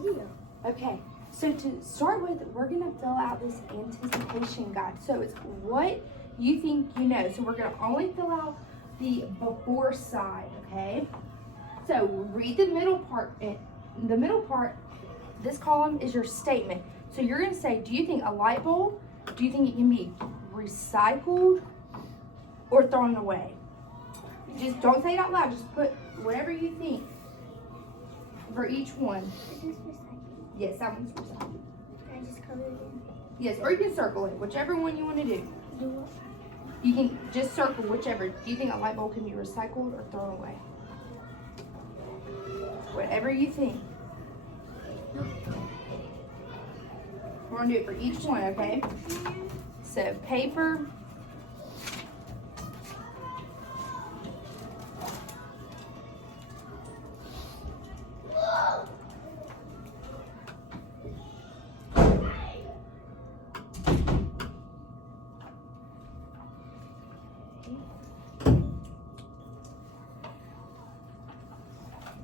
video. Okay, so to start with, we're gonna fill out this anticipation guide. So it's what you think you know. So we're gonna only fill out the before side, okay? So read the middle part. The middle part, this column is your statement. So you're gonna say, do you think a light bulb, do you think it can be recycled or thrown away? Just don't say it out loud, just put whatever you think for each one. Is this recycling? Yes, that one's recycled. Can I just color it in? Yes, or you can circle it, whichever one you want to do. Do what? You can just circle whichever. Do you think a light bulb can be recycled or thrown away? Whatever you think. We're going to do it for each one, okay? So, paper.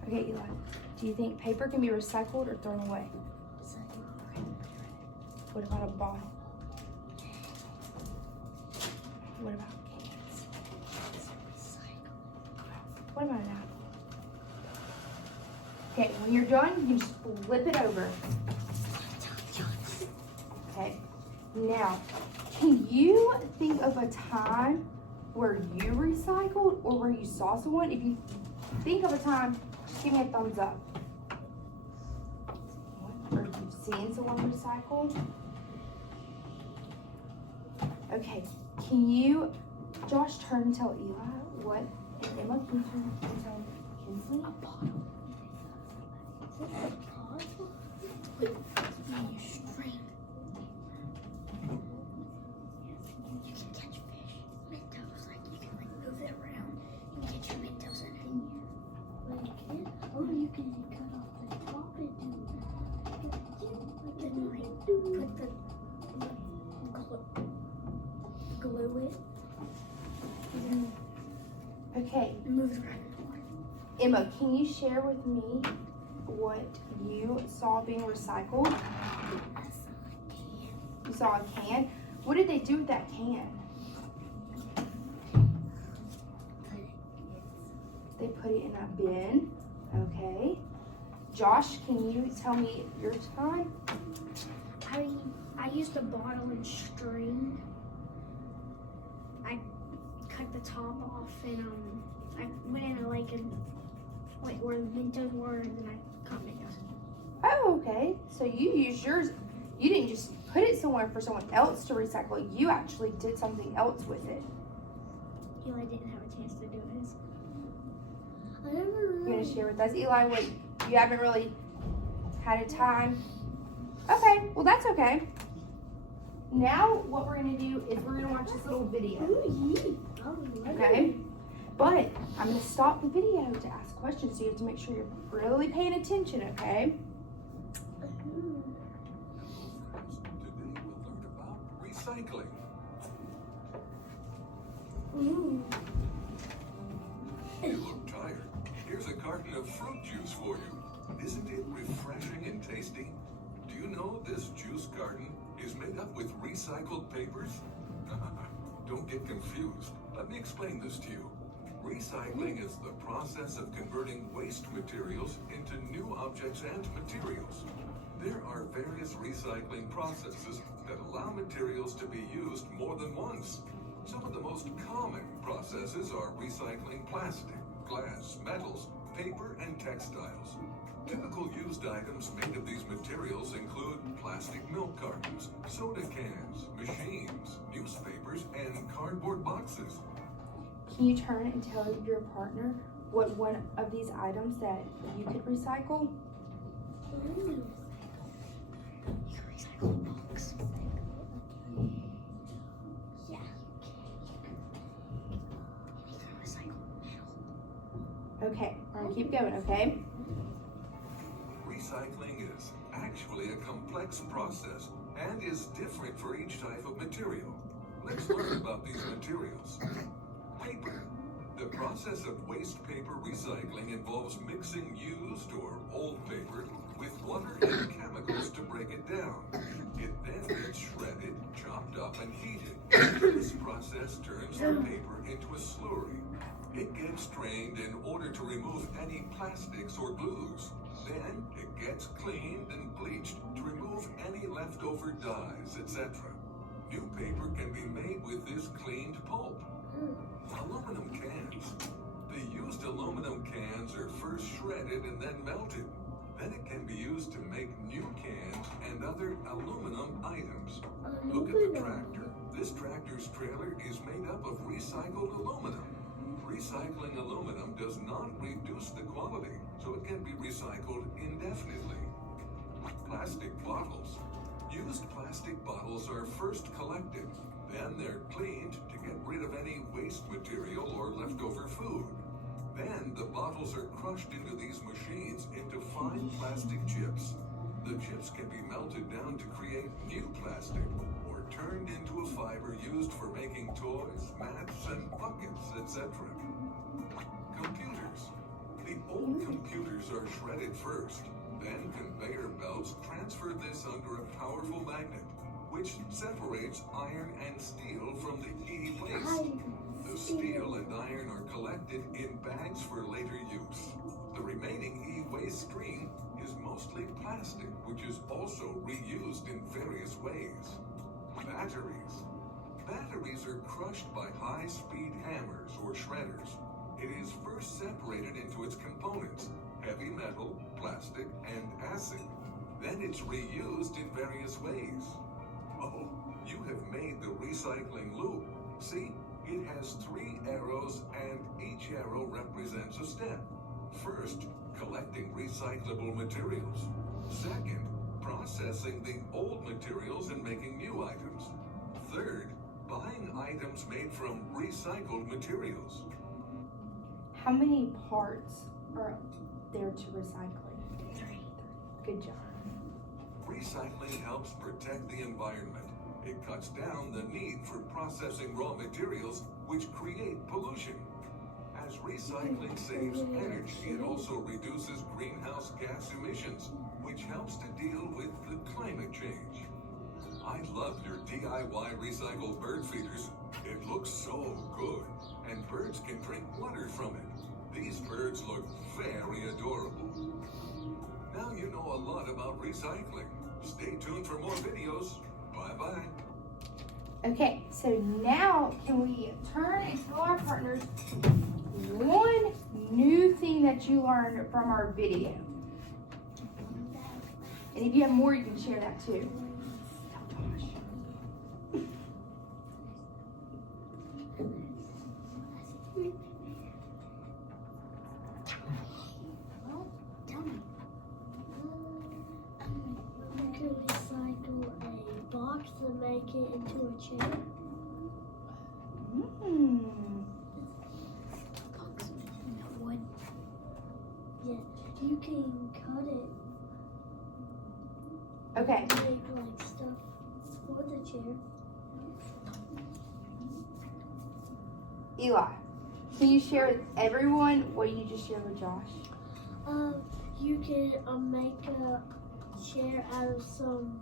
Okay, Eli, do you think paper can be recycled or thrown away? What about a bottle? What about cans? What about an apple? Okay, when you're done, you can just flip it over. Okay, now, can you think of a time where you recycled or where you saw someone? If you think of a time, just give me a thumbs up. Or if you've seen someone recycle. Okay, can you, Josh, turn and tell Eli what, and Emma, can you turn and tell Kinsley? A bottle. Is it a bottle? Wait, you string. You can catch fish. Mintos, like you can like move it around and get your mintos in it. Well, you can. Or you can cut off the top and do. Then like put the glue it. And then Okay, move it around. Emma, can you share with me what you saw being recycled? You saw a can. What did they do with that can? They put it in a bin. Okay. Josh, can you tell me your time? I used a bottle and string. I cut the top off and I went in a lake and like where the Mentos were and then I caught Mentos. Oh, okay. So you used yours. You didn't just put it somewhere for someone else to recycle. You actually did something else with it. Eli didn't have a chance to do his. You want to share with us, Eli, what you haven't really had a time? Okay, well that's okay. Now what we're gonna do is we're gonna watch this little video. Okay? But I'm gonna stop the video to ask questions, so you have to make sure you're really paying attention, okay? Today we'll learn about recycling. You look tired. Here's a carton of fruit juice for you. Isn't it refreshing and tasty? Do you know this juice carton is made up with recycled papers? Don't get confused. Let me explain this to you. Recycling is the process of converting waste materials into new objects and materials. There are various recycling processes that allow materials to be used more than once. Some of the most common processes are recycling plastic, glass, metals, paper, and textiles. Typical used items made of these materials include plastic milk cartons, soda cans, machines, newspapers, and cardboard boxes. Can you turn and tell your partner what one of these items that you could recycle? You can recycle books. Yeah. You can recycle metal. Okay, we're gonna keep going, okay? Recycling is actually a complex process and is different for each type of material. Let's learn about these materials. Paper. The process of waste paper recycling involves mixing used or old paper with water and break it down. It then gets shredded, chopped up, and heated. This process turns the paper into a slurry. It gets strained in order to remove any plastics or glues. Then it gets cleaned and bleached to remove any leftover dyes, etc. New paper can be made with this cleaned pulp. Aluminum cans. The used aluminum cans are first shredded and then melted. Then it can be used to make new cans and other aluminum items. Look at the tractor. This tractor's trailer is made up of recycled aluminum. Recycling aluminum does not reduce the quality, so it can be recycled indefinitely. Plastic bottles. Used plastic bottles are first collected, then they're cleaned to get rid of any waste material or leftover food. Then the bottles are crushed into these machines into fine plastic chips. The chips can be melted down to create new plastic or turned into a fiber used for making toys, mats, and buckets, etc. Computers. The old computers are shredded first. Then conveyor belts transfer this under a powerful magnet, which separates iron and steel from the e-waste. The steel and iron are collected in bags for later use. The remaining e-waste stream is mostly plastic, which is also reused in various ways. Batteries. Batteries are crushed by high-speed hammers or shredders. It is first separated into its components, heavy metal, plastic, and acid. Then it's reused in various ways. Oh, you have made the recycling loop. See, it has 3 arrows and each arrow represents a step. First, collecting recyclable materials. Second, processing the old materials and making new items. Third, buying items made from recycled materials. How many parts are there to recycling? 3. Good job. Recycling helps protect the environment. It cuts down the need for processing raw materials which create pollution. As recycling saves energy, it also reduces greenhouse gas emissions, which helps to deal with the climate change. I love your DIY recycled bird feeders. It looks so good, and birds can drink water from it. These birds look very adorable. Now you know a lot about recycling. Stay tuned for more videos. Bye-bye. Okay, so now can we turn and tell our partners one new thing that you learned from our video? And if you have more, you can share that too. Well, tell me. You can recycle a box and make it into a chair. Box made of wood. Yeah, you can cut it Okay, and make like stuff for the chair. Eli, can you share with everyone what you just shared with Josh? You can make a chair out of some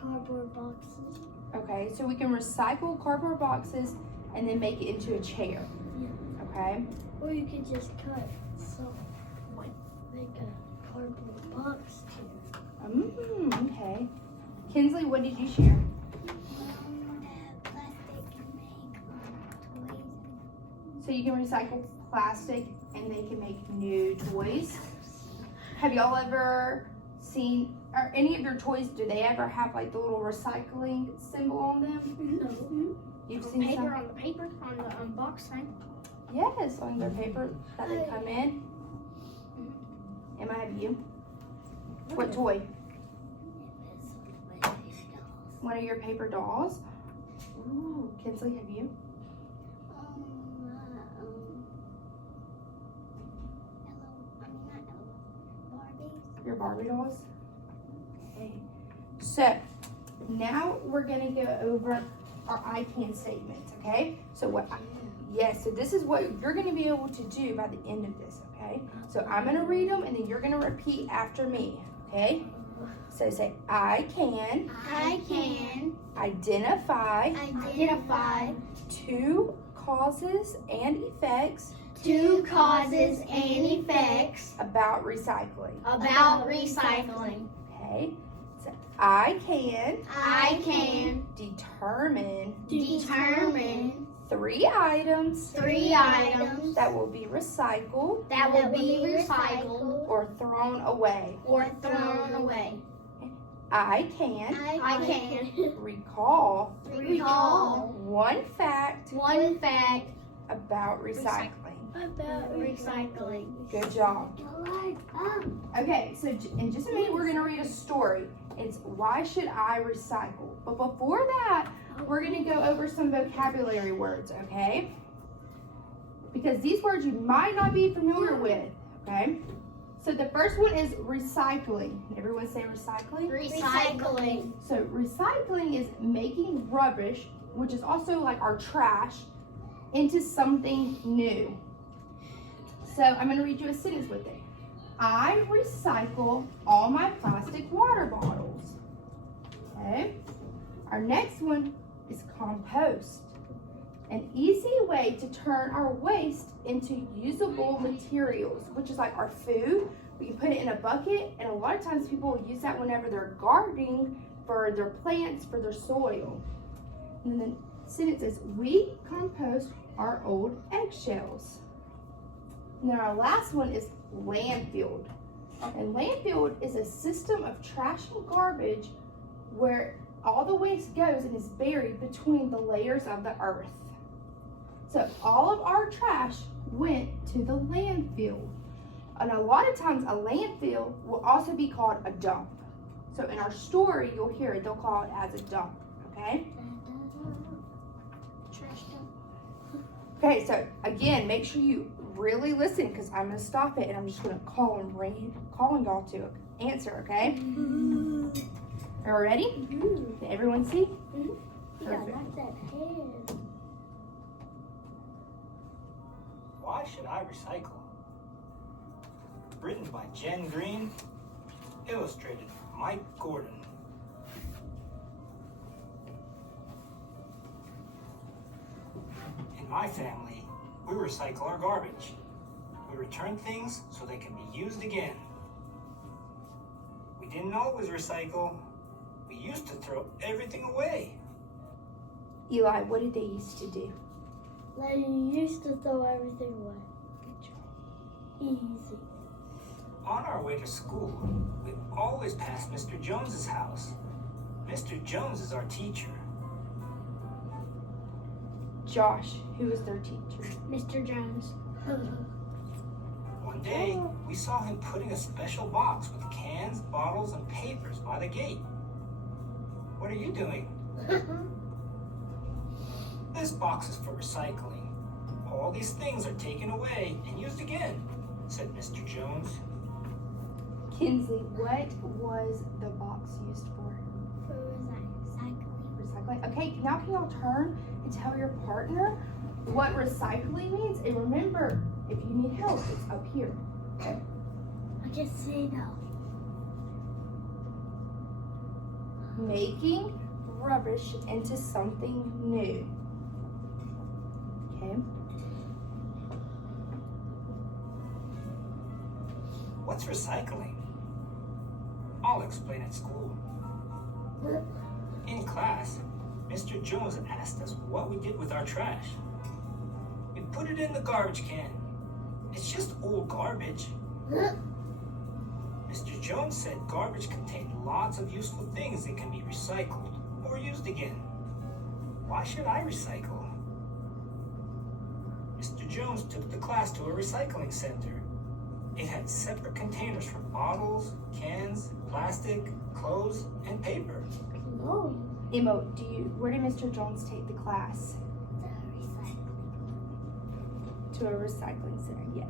cardboard boxes. Okay, so we can recycle cardboard boxes and then make it into a chair. Yeah. Okay, Or you could just cut some, like, make a cardboard box chair. okay. Kinsley, what did you share? So you can recycle plastic and they can make new toys. Have y'all ever seen, or any of your toys, do they ever have like the little recycling symbol on them? No. You've seen Paper some? on the paper, on the box thing. Yes, on their paper that they come in. Emma, have you? What toy? One of your paper dolls? Ooh, Kinsley, have you? Your Barbie dolls? Okay. So, now we're gonna go over our I can statements, okay? So so this is what you're gonna be able to do by the end of this, okay? So I'm gonna read them and then you're gonna repeat after me, okay? So say, I can I can identify identify 2 causes and effects 2 causes and effects about recycling. about recycling. Okay? So I can I can determine determine 3 items 3 items that will be recycled that will be recycled or thrown away. or thrown away. I can I can recall recall 1 fact 1 fact about recycling. about recycling. Good job. Okay, so in just a minute we're going to read a story. It's why should I recycle? But before that, we're going to go over some vocabulary words, okay? Because these words you might not be familiar with, okay? So the first one is recycling. Everyone say recycling? Recycling. So recycling is making rubbish, which is also like our trash, into something new. So I'm going to read you a sentence with it. I recycle all my plastic water bottles. Okay. Our next one is compost. An easy way to turn our waste into usable materials, which is like our food. We can put it in a bucket, and a lot of times people use that whenever they're gardening for their plants, for their soil. And then the sentence is, we compost our old eggshells. And then our last one is landfill. And landfill is a system of trash and garbage where all the waste goes and is buried between the layers of the earth. So all of our trash went to the landfill. And a lot of times a landfill will also be called a dump. So in our story, you'll hear it, they'll call it as a dump, okay? Okay, so again, make sure you really listen because I'm going to stop it and I'm just going to calling y'all to answer, okay? Are we ready? Can everyone see? Perfect. Why should I recycle? Written by Jen Green, illustrated by Mike Gordon. In my family, we recycle our garbage. We return things so they can be used again. We didn't know it was recycle. We used to throw everything away. Eli, what did they used to do? They used to throw everything away. Easy. On our way to school, we always pass Mr. Jones's house. Mr. Jones is our teacher. Josh, who was their teacher? Mr. Jones. One day, we saw him putting a special box with cans, bottles, and papers by the gate. What are you doing? This box is for recycling. All these things are taken away and used again, said Mr. Jones. Kinsley, what was the box used for? For recycling. Recycling. Okay, now can y'all turn and tell your partner what recycling means? And remember, if you need help, it's up here. Okay. I can see now. Making rubbish into something new. Okay. What's recycling? I'll explain at school. In class, Mr. Jones asked us what we did with our trash. We put it in the garbage can. It's just old garbage. Mr. Jones said garbage contained lots of useful things that can be recycled or used again. Why should I recycle? Mr. Jones took the class to a recycling center. It had separate containers for bottles, cans, plastic, clothes, and paper. Oh, Emo, where did Mr. Jones take the class? the recycling. To a recycling center, yes.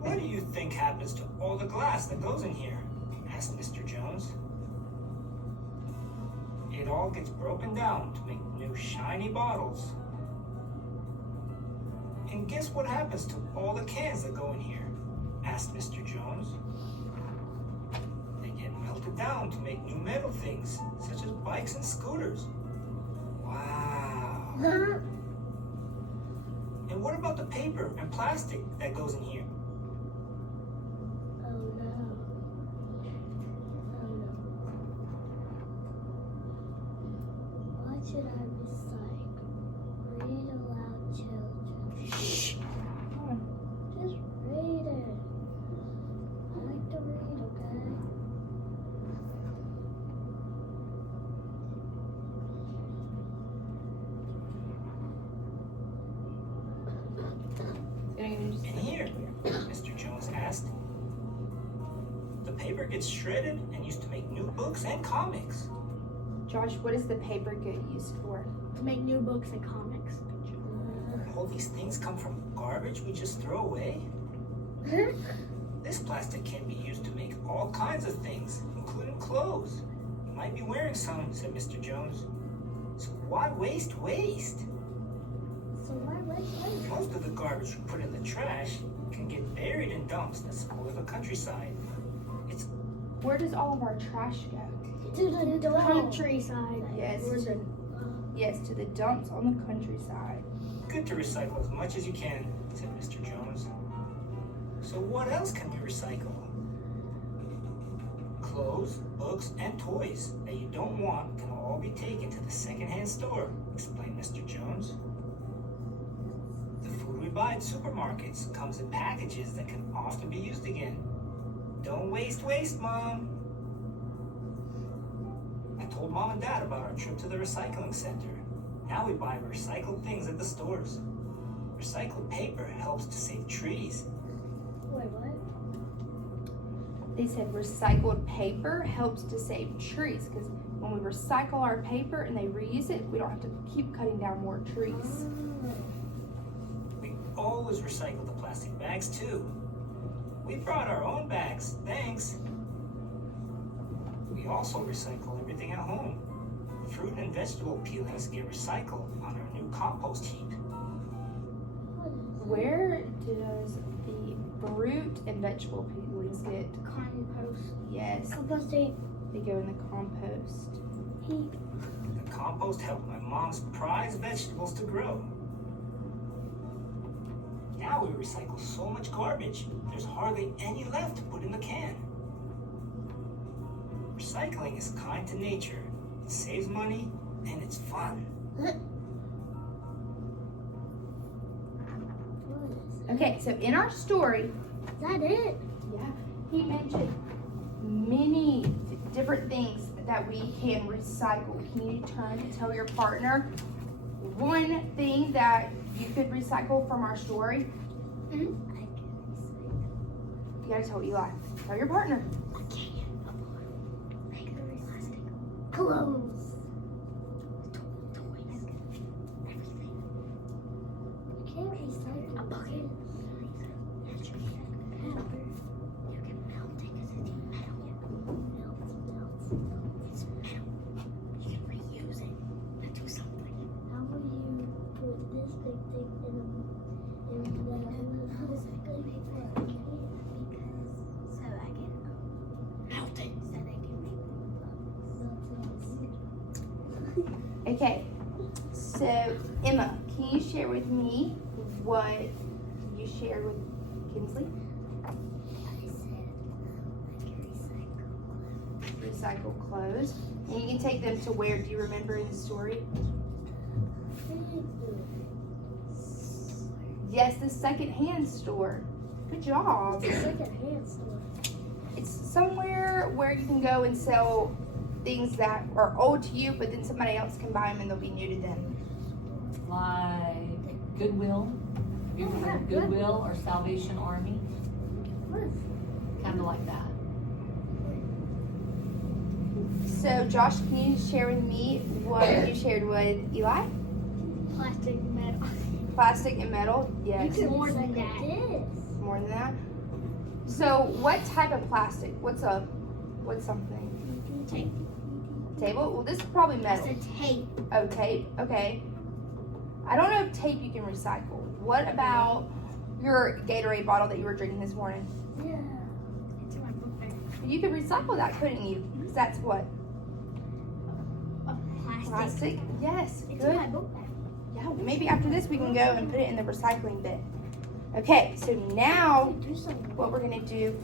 What do you think happens to all the glass that goes in here? Asked Mr. Jones. It all gets broken down to make new shiny bottles. And guess what happens to all the cans that go in here? Asked Mr. Jones. down to make new metal things, such as bikes and scooters. Wow. Huh? And what about the paper and plastic that goes in here? Oh no. Oh no. Why should I recycle? Read aloud, children. Shh. Just read it. I like to read, okay? And here, Mr. Jones asked, the paper gets shredded and used to make new books and comics. Josh, what does the paper get used for? To make new books and comics. All these things come from garbage we just throw away? This plastic can be used to make all kinds of things, including clothes. You might be wearing some, said Mr. Jones. So why waste waste? So why waste? Most of the garbage you put in the trash can get buried in dumps that spoil the countryside. Where does all of our trash go? To the countryside. Yes. Or the- Yes, to the dumps on the countryside. Good to recycle as much as you can, said Mr. Jones. So what else can we recycle? Clothes, books, and toys that you don't want can all be taken to the secondhand store, explained Mr. Jones. The food we buy at supermarkets comes in packages that can often be used again. Don't waste waste, Mom. I told Mom and Dad about our trip to the recycling center. Now we buy recycled things at the stores. Recycled paper helps to save trees. Wait, what? They said recycled paper helps to save trees because when we recycle our paper and they reuse it, we don't have to keep cutting down more trees. We always recycle the plastic bags too. We brought our own bags, thanks. We also recycle everything at home. Fruit and vegetable peelings get recycled on our new compost heap. Where does the fruit and vegetable peelings get? Compost. Yes, Composting. they go in the compost. Heap. The compost helped my mom's prized vegetables to grow. Now we recycle so much garbage, there's hardly any left to put in the can. Recycling is kind to nature. It saves money and it's fun. Okay, so in our story, Is that it? yeah, he mentioned many different things that we can recycle. Can you turn and tell your partner one thing that you could recycle from our story? Mm-hmm. You gotta tell Eli. Tell your partner. Clothes. Toys. Everything. You can't recycle a bucket. You can melt it because it's metal. Melts. It's metal. You can reuse it and do something. How will you put this big thing in the recycling paper? So I can melt it. So they can make Okay, so Emma, can you share with me what you shared with Kinsley? Recycle clothes. And you can take them to where? Do you remember in the story? Yes, the second-hand store. Good job. It's somewhere where you can go and sell things that are old to you, but then somebody else can buy them and they'll be new to them. Like Goodwill. Have you ever heard of Goodwill or Salvation Army? Kind of like that. So, Josh, can you share with me what you shared with Eli? Plastic metal. Plastic and metal? Yes. More than that. More than that? So, what type of plastic? What's something? Tape. Table? Well, this is probably I metal. said tape. Oh, tape. Okay. I don't know if tape you can recycle. What about your Gatorade bottle that you were drinking this morning? Yeah. It's in my book bag. You could recycle that, couldn't you? that's what? Plastic. Plastic? Yes, It's good. in my book bag. Yeah, maybe after this we can go and put it in the recycling bin. Okay, so now Do something. what we're gonna do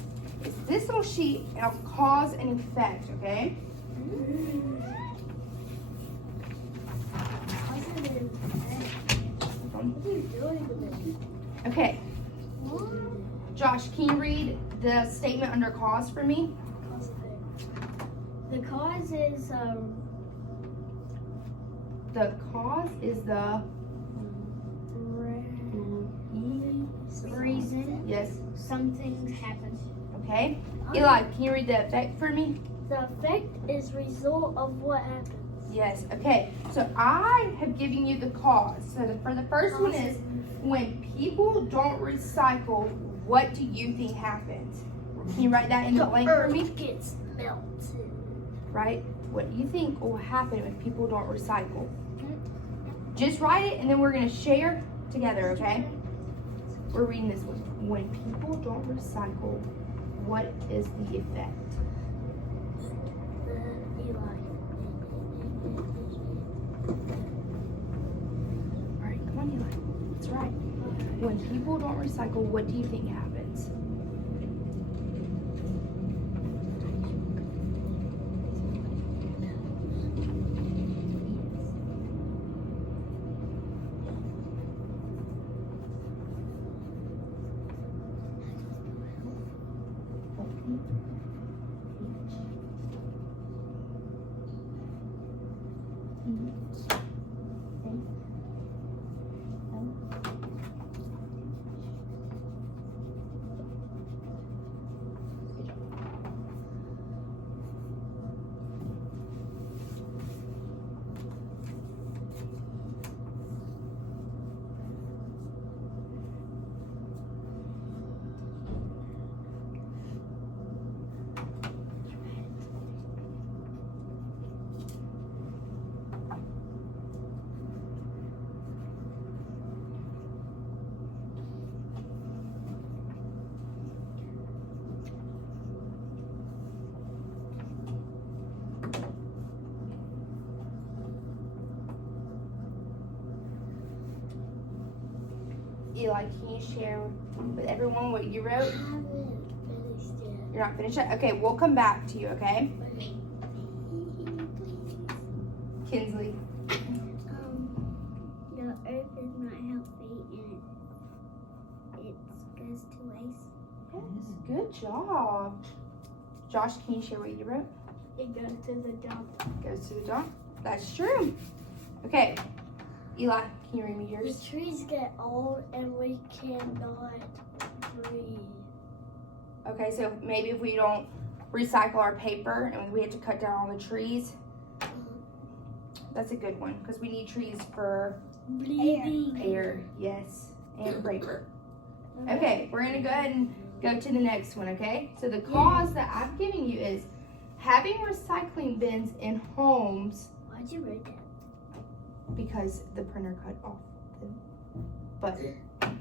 is this little sheet and I'll cause and effect, okay? What are you doing with it? Okay, Josh, can you read the statement under cause for me? The cause is The cause is the reason yes, something happens. okay. Eli, can you read the effect for me? The effect is result of what happens. Yes, okay. So I have given you the cause. So for the first one is when people don't recycle, what do you think happens? Can you write that in the blank for me? Gets melted. Right? What do you think will happen when people don't recycle? Just write it and then we're going to share together, okay? We're reading this one. When people don't recycle, what is the effect? All right, come on, Eli. That's right. When people don't recycle, what do you think happens? Eli, can you share with everyone what you wrote? You're not finished yet? Okay, we'll come back to you, okay? Kinsley. The earth is not healthy and it goes to waste. Yes, good job. Josh, can you share what you wrote? It goes to the dump. Goes to the dump. That's true. Okay, Eli, can you read me The yours? trees get old and we cannot breathe. Okay, so maybe if we don't recycle our paper and we have to cut down all the trees, that's a good one because we need trees for Breathing. air, yes, and paper. Okay, we're gonna go ahead and go to the next one, okay? So the cause that I'm giving you is having recycling bins in homes Why'd you write that? because the printer cut off the button.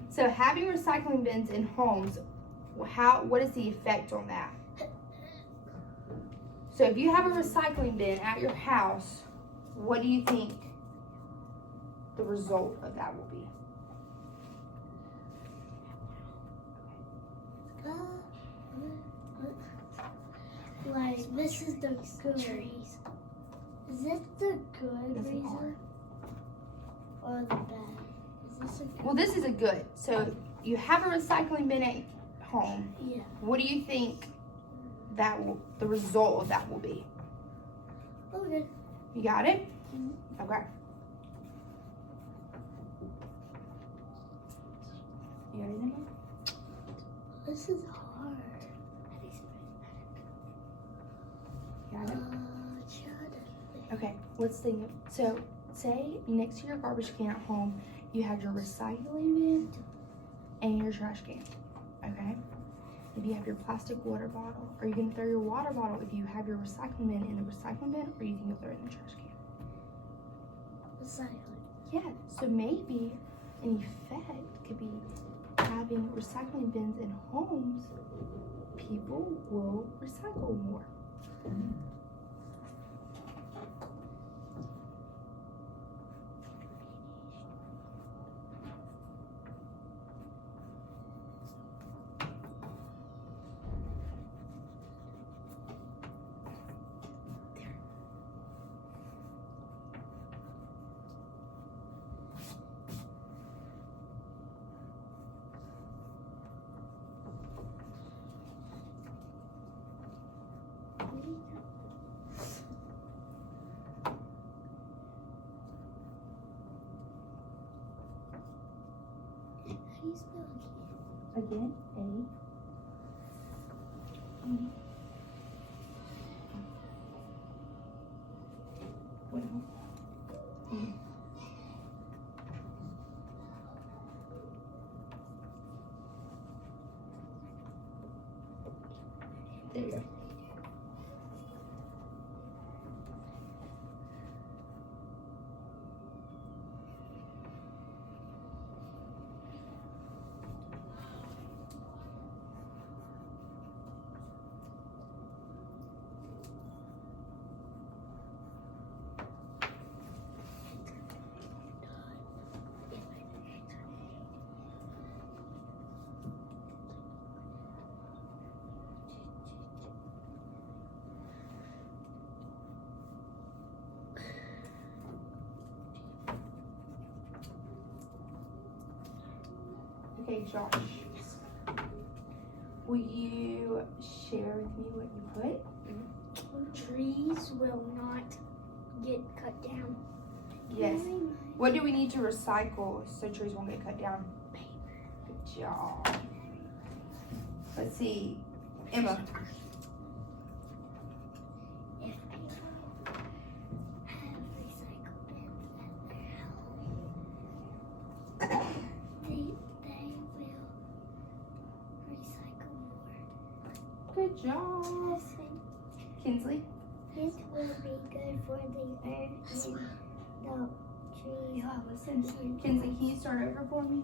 So having recycling bins in homes, what is the effect on that? So if you have a recycling bin at your house, what do you think the result of that will be? Like, this is the good. Trees. Is this the good This is reason? hard. Or the bad? Is this a good? Well, this is a good. So you have a recycling bin at home. Yeah. What do you think the result of that will be? Okay. You got it? Okay. You got it in there? This is hard. Got it? Okay, let's think. So, say next to your garbage can at home, you have your recycling bin and your trash can. Okay? If you have your plastic water bottle, are you gonna throw your water bottle if you have your recycling bin in the recycling bin, or you think you'll throw it in the trash can? Recycling. Yeah, so maybe an effect could be having recycling bins in homes, people will recycle more. do you spell Again, A. Wait. There you go. Okay, Josh. Will you share with me what you put? Trees will not get cut down. Yes. What do we need to recycle so trees won't get cut down? Good job. Let's see. Emma. If people have recycle bins at their home, they will recycle more. Good job. Kinsley. This will be good for the earth and the trees. Yeah, listen. Kinsley, can you start over for me?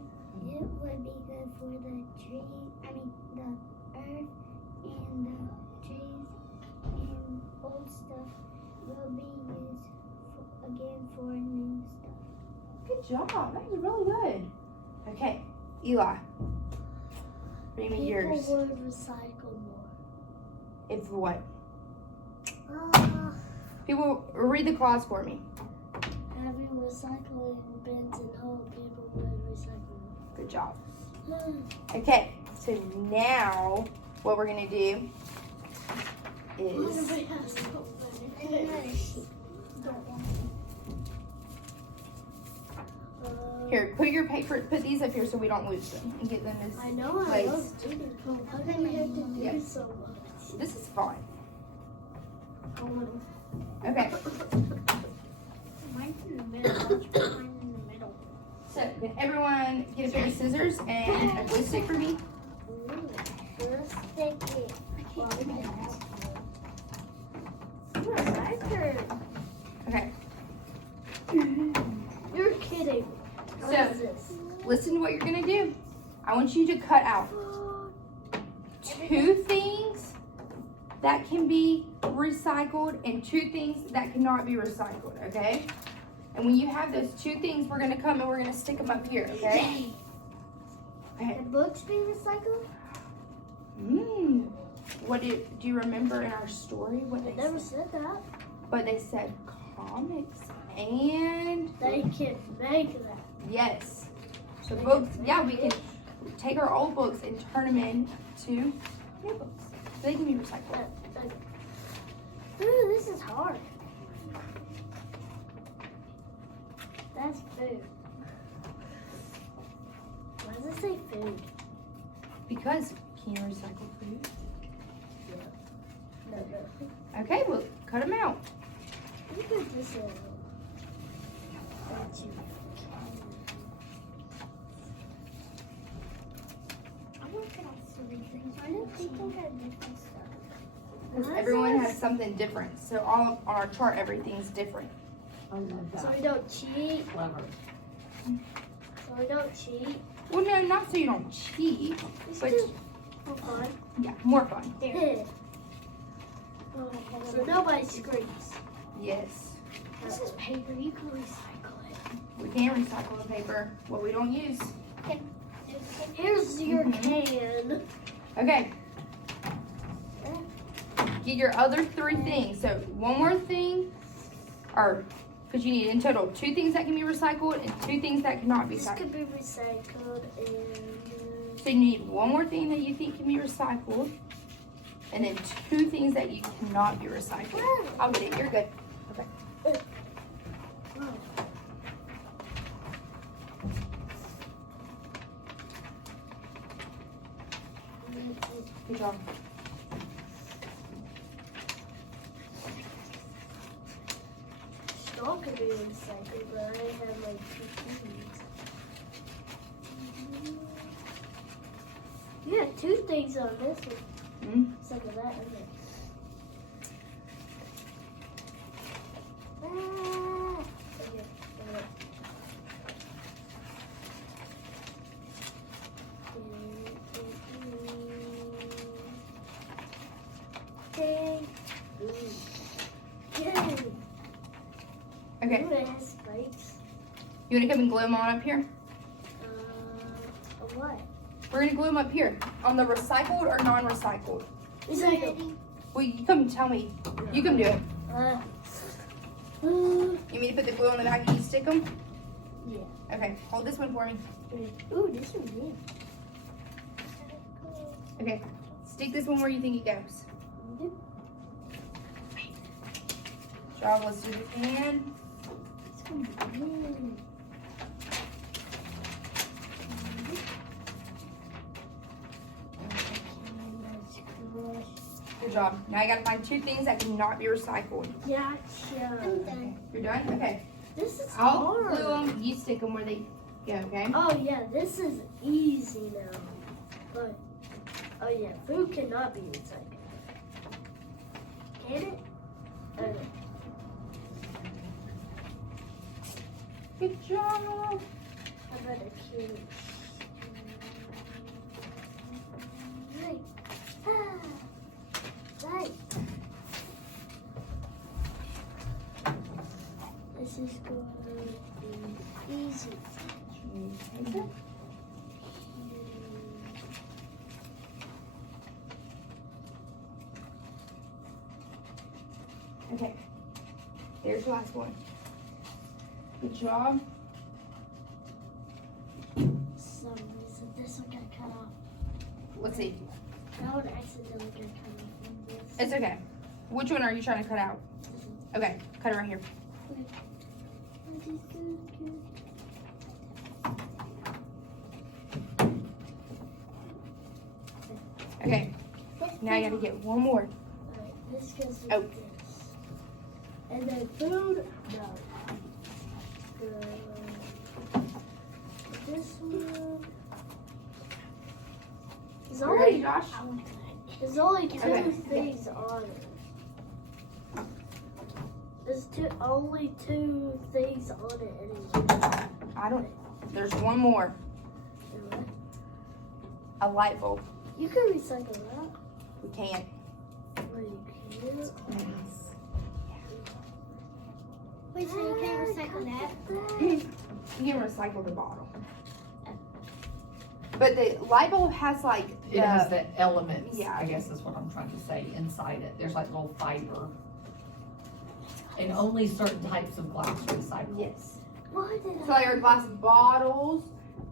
It would be good for the the earth and the trees and old stuff will be used again for new stuff. Good job. That was really good. Okay, Eli. Read me yours. People would recycle more. If what? People, read the clause for me. Having recycling bins at home, people would recycle more. Good job. Okay, so now what we're gonna do is here. Put your paper. Put these up here so we don't lose them and get them as I know I placed. love doing it. How come you have to do Yes. so much? This is fine. A little. Okay. Mine's in the middle. Let's put mine in the middle. So can everyone get a pair of scissors and a glue stick for me? Ooh, let's stick it. Okay. You're kidding. What So- is this? Listen to what you're gonna do. I want you to cut out 2 things that can be recycled and 2 things that cannot be recycled, okay? And when you have those 2 things, we're gonna come and we're gonna stick them up here, okay? Okay. Can books be recycled? What do you remember in our story what They they never said? said that. But they said comics and They can make that. yes. So books, yeah, we can take our old books and turn them into new books. They can be recycled. Ooh, this is hard. That's food. Why does it say food? Because can you recycle food? No. Okay, well, cut them out. Look at this one. Thank you. I'm looking at silly things. I don't think they had different stuff. Because everyone has something different. So all on our chart, everything's different. I love So that. we don't cheat. Clever. So we don't cheat. Well, no, not so you don't cheat, It's but just for fun. yeah, more fun. Here. So nobody screams. Yes. This is paper. You can recycle it. We can recycle the paper, what we don't use. Here's your Mhm. can. Okay. Get your other 3 things. So one more thing, or because you need in total 2 things that can be recycled and 2 things that cannot be This recycled. could be recycled and So you need one more thing that you think can be recycled, and then 2 things that you cannot be recycled. I'll get it. You're good. Okay. Good job. Straw could be recycled, but I have like 2 things. You have 2 things on this one. Some of that, okay. Ah! Okay, got it. Okay. Yay! Okay. Ooh, it has spikes. You want to come and glue them on up here? What? We're going to glue them up here. On the recycled or non-recycled? Recycle. Well, you come tell me. You come do it. Ooh, You mean to put the glue on the back and you stick them? yeah. Okay, hold this one for me. Ooh, this one's good. Okay, stick this one where you think it goes. Job, let's do the hand. This one's good. Good job. Now I gotta find 2 things that cannot be recycled. Gotcha. I'm done. You're done? Okay. This is I'll hard. glue them, you stick them where they go, okay? Oh yeah, this is easy now. But oh yeah, food cannot be recycled. Can it? Okay. Good job. I better choose. Right. Right. This is going to be easy. Okay. There's your last one. Good job. Some reason this one got cut off. Let's see. That one accidentally got cut off from this. It's okay. Which one are you trying to cut out? Okay, cut it right here. Okay, now I gotta get one more. Alright, this goes with Oh. this. And then food, no. This one. There's You ready, only, Josh? there's only 2 Okay. things on it. There's only 2 things on it anyway. I don't. There's one more. A light bulb. You can recycle that. We can't. Wait, you can't? Wait, so you can't recycle that? You can recycle the bottle. But the light bulb has like It has the elements, Yeah. I guess is what I'm trying to say, inside it. There's like little fiber. And only certain types of glass recycle. yes. Why did So like our glass bottles.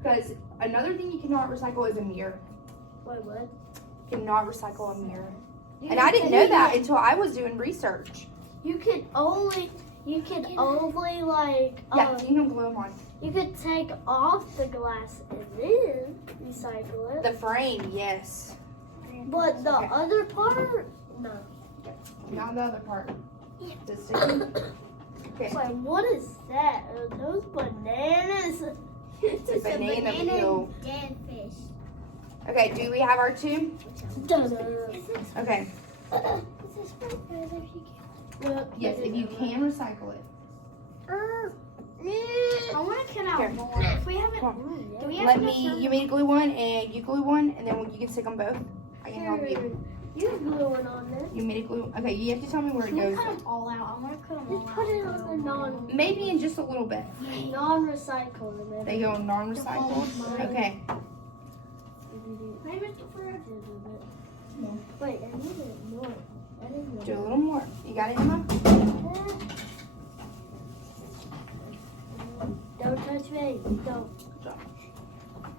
Because another thing you cannot recycle is a mirror. Wait, what? Cannot recycle a mirror. You And I didn't know can- that until I was doing research. You can only like Yeah, you can glue them on. you could take off the glass and then recycle it. The frame, yes. But the Okay. other part, no. Not the other part. The sticky. Okay. Wait, what is that? Are those bananas? It's a banana peel. Dead fish. Okay, do we have our 2? Dun-dun. Is this, Okay. is this for further if you Look, Yes, if you can recycle it. I want to cut out Here. more. If we haven't, Come do we have Let enough me, room? you may glue one and you glue one and then you can stick them both. I can help you. You glue it on there. You made it glue. Okay, you have to tell me where it Can we goes. cut them all out? I want to cut them all Just out. put it on the Maybe in just a little bit. non-recycled. And then They go non-recycled. Okay. Maybe it's for Wait, I need it more. I didn't Do a know. little more. You got it, Emma? Don't touch me. Don't.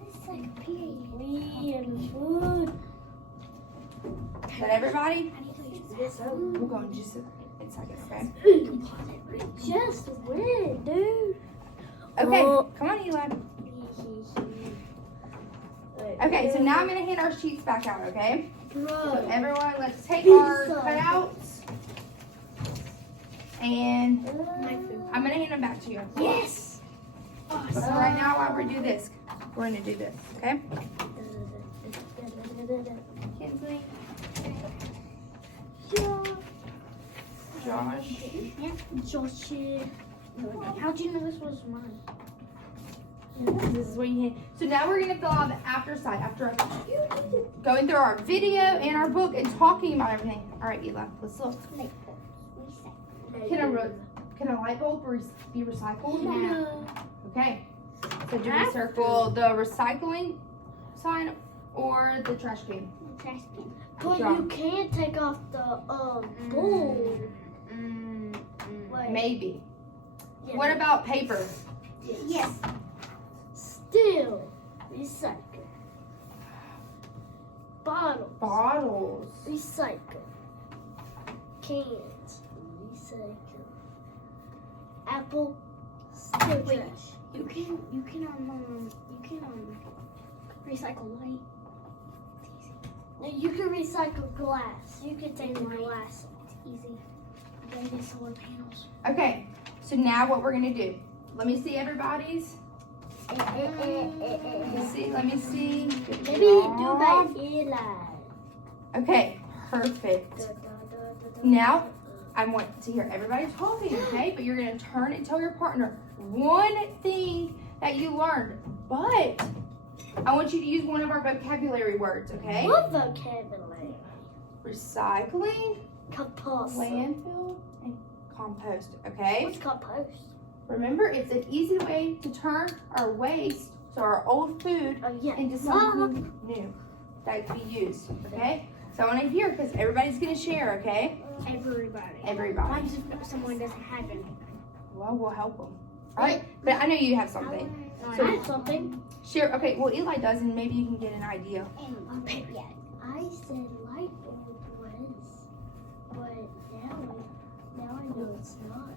It's like a pea. We and food. Is that everybody? I need to use Yes, We'll go in just in seconds, okay? Just win, dude. Okay, Oh. come on, Eli. Wait, Okay, so now I'm gonna hand our sheets back out, okay? So Bro. everyone, let's take our Pizza. cutouts. And My food. I'm gonna hand them back to you. Yes. So right now, while we do this, we're gonna do this, okay? Kinsley, Josh. Yeah. Josh. How'd you know this was mine? This is what you hand. So now we're gonna fill out the after side after going through our video and our book and talking about everything. All right, Eli, let's look. Can a light bulb be recycled? No. Okay. So do we circle the recycling sign or the trash can? Trash can. But job. you can't take off the bowl. Wait. Maybe. Yeah. What about paper? Yes. Still recycle. Bottles. Bottles. Recycle. Cans. Recycle. Apple. Still Wait. trash. You can recycle light. No, you can recycle glass. You can take the Right. glass. It's easy. They get solar panels. Okay. So now what we're gonna do? Let me see everybody's. Let me see. Good Maybe do job. that Eli. Okay. Perfect. Now, I want to hear everybody talking, okay? But you're gonna turn and tell your partner one thing that you learned. But I want you to use one of our vocabulary words, okay? What vocabulary? Recycling, Compost. landfill, and compost, okay? What's compost? Remember, it's an easy way to turn our waste, so our old food, Oh yeah. into something new that can be used, okay? So I want to hear, because everybody's going to share, okay? Everybody. Everybody. What if someone doesn't have any? Well, we'll help them. All right? But I know you have something. So- I have something. Share. Okay, well, Eli does, and maybe you can get an idea. Okay. Yeah. I said light bulb was, but now I know it's not.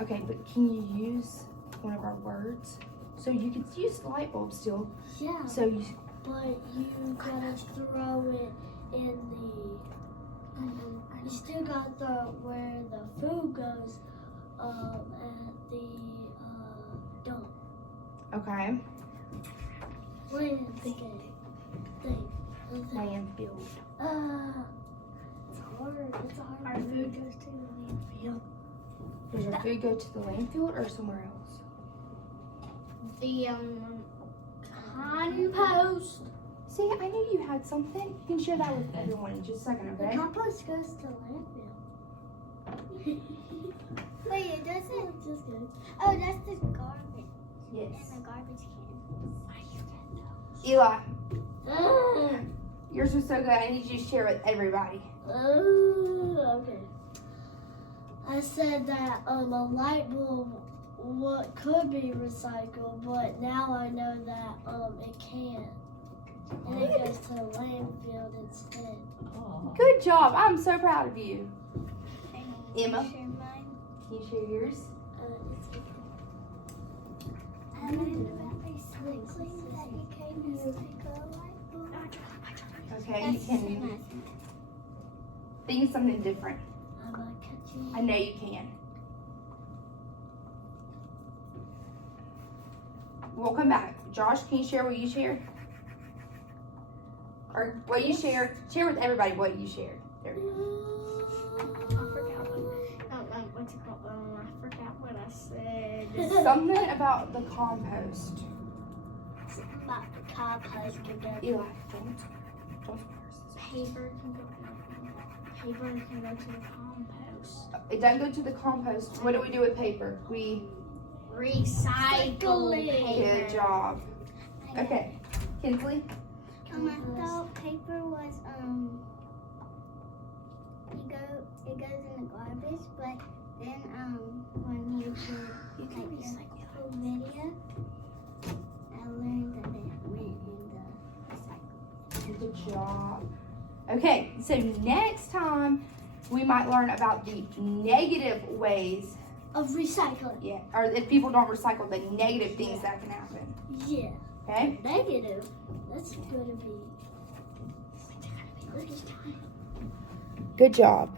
Okay, but can you use one of our words? So you could use light bulb still. Yeah. So you, But you gotta throw it in the. You still got the where the food goes, at the dump. okay, Landscape thing. landfill. It's hard. It's hard. Our food goes to the landfill. Does your food go to the landfill or somewhere else? The compost. See, I knew you had something. You can share that with everyone in just a second, The okay? compost goes to landfill. Wait, it doesn't. Just good. Oh, that's the garbage. Yes. In the garbage can. Eli, yours was so good. I need you to share with everybody. Okay. I said that a light bulb what could be recycled, but now I know that it can't. And it goes to the landfill instead. Oh. Good job. I'm so proud of you. Emma? Share mine. Can you share yours? I learned about recycling that you can recycle a light bulb. Okay, you That's can nice. think of something different. I'm gonna catch you. I know you can. We'll come back. Josh, can you share what you shared? Or what you shared? Share with everybody what you shared. There. I forgot what's it called? I forgot what I said. Something about the compost. About the compost again. Eli, don't curse. Paper can go to the compost. It doesn't go to the compost. What do we do with paper? We Recycle good job. Okay, Kinsley. I thought paper was it goes in the garbage, but then when you do like the whole video, I learned that it went in the recycle. Good job. Okay, so next time we might learn about the negative ways, Of recycling. yeah, or if people don't recycle, the negative things that can happen. Yeah. Okay. Negative. That's gonna be Good job.